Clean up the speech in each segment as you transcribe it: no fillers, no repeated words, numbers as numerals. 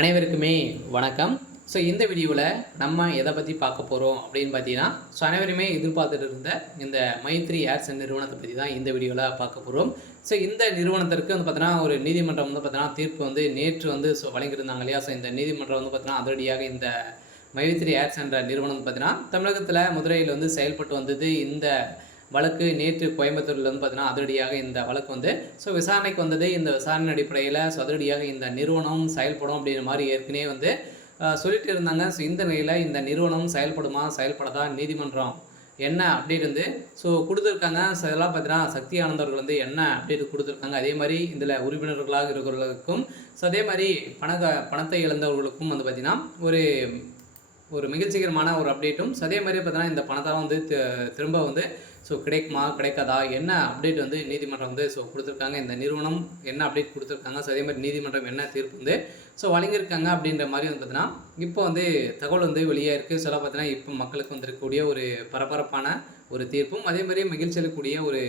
அனைவருக்குமே வணக்கம். ஸோ இந்த வீடியோவில் நம்ம எதை பற்றி பார்க்க போகிறோம் அப்படின்னு பார்த்தீங்கன்னா, அனைவருமே எதிர்பார்த்துட்டு இருந்த இந்த மைத்ரி ஏர்ஸ் நிறுவனத்தை பற்றி தான் இந்த வீடியோவில் பார்க்க போகிறோம். ஸோ இந்த நிறுவனத்திற்கு வந்து பார்த்தீங்கன்னா ஒரு நீதிமன்றம் வந்து பார்த்தீங்கன்னா தீர்ப்பு வந்து நேற்று வந்து வழங்கியிருந்தாங்க இல்லையா. ஸோ இந்த நீதிமன்றம் வந்து பார்த்தீங்கன்னா அதிரடியாக இந்த மைத்ரி ஏர்ஸ் என்ற நிறுவனம் வந்து பார்த்தீங்கன்னா தமிழகத்தில் மதுரையில் வந்து செயல்பட்டு வந்தது. இந்த வழக்கு நேற்று கோயம்புத்தூரில் வந்து பார்த்தீங்கன்னா அதிரடியாக இந்த வழக்கு வந்து விசாரணைக்கு வந்தது. இந்த விசாரணை அடிப்படையில் அதிரடியாக இந்த நிறுவனம் செயல்படும் அப்படிங்கிற மாதிரி ஏற்கனவே வந்து சொல்லிட்டு இருந்தாங்க. இந்த நிலையில் இந்த நிறுவனம் செயல்படுமா செயல்படாதா நீதிமன்றம் என்ன அப்டேட் வந்து கொடுத்துருக்காங்க. இதெல்லாம் பார்த்தீங்கன்னா சக்தி ஆனந்தவர்கள் வந்து என்ன அப்டேட் கொடுத்துருக்காங்க. அதே மாதிரி இதில் உறுப்பினர்களாக இருக்கிறவர்களுக்கும் அதே மாதிரி பணத்தை இழந்தவர்களுக்கும் வந்து பார்த்திங்கன்னா ஒரு மகிழ்ச்சிகரமான ஒரு அப்டேட்டும் அதே மாதிரி பார்த்தீங்கன்னா இந்த பணத்தால் வந்து திரும்ப வந்து கிடைக்குமா கிடைக்காதா என்ன அப்டேட் வந்து நீதிமன்றம் வந்து கொடுத்துருக்காங்க. இந்த நிறுவனம் என்ன அப்டேட் கொடுத்துருக்காங்க. அதே மாதிரி நீதிமன்றம் என்ன தீர்ப்பு வந்து வழங்கியிருக்காங்க அப்படின்ற மாதிரி வந்து பார்த்தீங்கன்னா இப்போ வந்து தகவல் வந்து வெளியே இருக்குது. பார்த்தீங்கன்னா இப்போ மக்களுக்கு வந்திருக்கக்கூடிய ஒரு பரபரப்பான ஒரு தீர்ப்பும் அதே மாதிரி மகிழ்ச்சி அளிக்கக்கூடிய ஒரு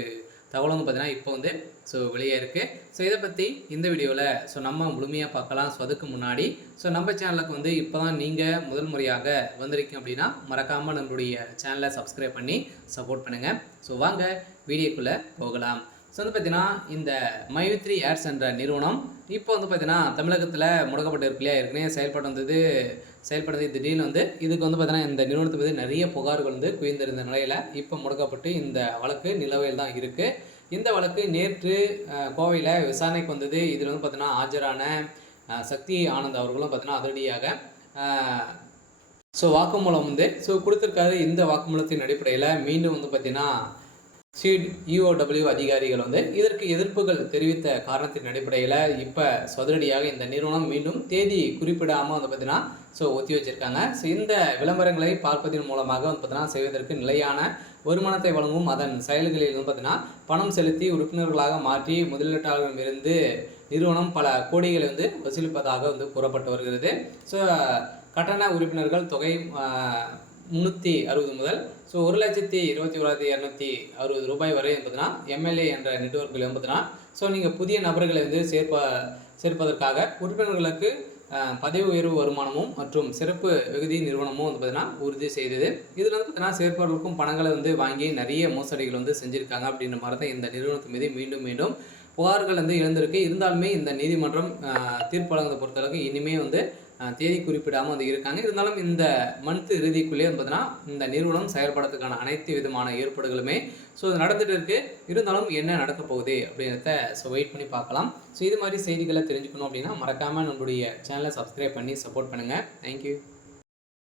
தகவல் வந்து பார்த்தீங்கன்னா இப்போ வந்து வெளியே இருக்குது. இதை பற்றி இந்த வீடியோவில் நம்ம முழுமையாக பார்க்கலாம். அதுக்கு முன்னாடி நம்ம சேனலுக்கு வந்து இப்போ தான் நீங்கள் முதல் முறையாக வந்திருக்கீங்க அப்படின்னா மறக்காமல் நம்மளுடைய சேனலை சப்ஸ்கிரைப் பண்ணி சப்போர்ட் பண்ணுங்கள். வாங்க வீடியோக்குள்ளே போகலாம். வந்து பார்த்தீங்கன்னா இந்த மைத்ரி ஏர்ஸ் என்ற நிறுவனம் இப்போ வந்து பார்த்தீங்கன்னா தமிழகத்தில் முடக்கப்பட்டு இருக்கு இல்லையா. ஏற்கனவே செயல்படுறது திடீர்னு வந்து இதுக்கு வந்து பார்த்தீங்கன்னா இந்த நிறுவனத்தை பற்றி நிறைய புகார்கள் வந்து குவிந்திருந்த நிலையில் இப்போ முடக்கப்பட்டு இந்த வழக்கு நிலவையில் தான் இருக்குது. இந்த வழக்கு நேற்று கோவையில் விசாரணைக்கு வந்தது. இதில் வந்து பார்த்தீங்கன்னா ஆஜரான சக்தி ஆனந்த் அவர்களும் பார்த்தீங்கன்னா அதிரடியாக வாக்குமூலம் வந்து கொடுத்துருக்காரு. இந்த வாக்குமூலத்தின் அடிப்படையில் மீண்டும் வந்து பார்த்தீங்கன்னா EOW அதிகாரிகள் வந்து இதற்கு எதிர்ப்புகள் தெரிவித்த காரணத்தின் அடிப்படையில் இப்போ சதுரடியாக இந்த நிறுவனம் மீண்டும் தேதி குறிப்பிடாமல் வந்து பார்த்தீங்கன்னா ஒத்தி வச்சிருக்காங்க. இந்த விளம்பரங்களை பார்ப்பதன் மூலமாக வந்து பார்த்தீங்கன்னா செய்வதற்கு நிலையான வருமானத்தை வழங்கும் அதன் செயல்களில் வந்து பார்த்தீங்கன்னா பணம் செலுத்தி உறுப்பினர்களாக மாற்றி முதலீட்டாளர்களிடமிருந்து நிறுவனம் பல கோடிகளை வந்து வசூலிப்பதாக வந்து கூறப்பட்டு வருகிறது. கட்டண உறுப்பினர்கள் தொகை 360 முதல் 1,21,260 ரூபாய் வரை பார்த்தீங்கன்னா MLA என்ற நெட்வொர்க்கில் பார்த்தீங்கன்னா நீங்கள் புதிய நபர்களை வந்து சேர்ப்பதற்காக உறுப்பினர்களுக்கு பதவி உயர்வு வருமானமும் மற்றும் சிறப்பு விகுதி நிறுவனமும் வந்து பார்த்தீங்கன்னா உறுதி செய்தது. இதில் வந்து பார்த்தீங்கன்னா சேர்ப்பவர்களுக்கும் பணங்களை வந்து வாங்கி நிறைய மோசடிகள் வந்து செஞ்சுருக்காங்க அப்படின்ற மாதிரி தான் இந்த நிறுவனத்தின் மீது மீண்டும் புகார்கள் வந்து எழுந்திருக்கு. இருந்தாலுமே இந்த நீதிமன்றம் தீர்ப்பு வழங்குவதை பொறுத்தளவுக்கு இனிமேல் வந்து தேதி குறிப்பிடாமல் வந்து இருக்காங்க. இருந்தாலும் இந்த மந்த் இறுதிக்குள்ளேயே வந்து பார்த்தீங்கன்னா இந்த நிறுவனம் செயல்படுறதுக்கான அனைத்து விதமான ஏற்பாடுகளுமே நடந்துட்டு இருக்கு. இருந்தாலும் என்ன நடக்க போகுது அப்படின்றத வெயிட் பண்ணி பார்க்கலாம். இது மாதிரி செய்திகளை தெரிஞ்சுக்கணும் அப்படின்னா மறக்காமல் நம்மளுடைய சேனலை சப்ஸ்கிரைப் பண்ணி சப்போர்ட் பண்ணுங்கள். தேங்க்யூ.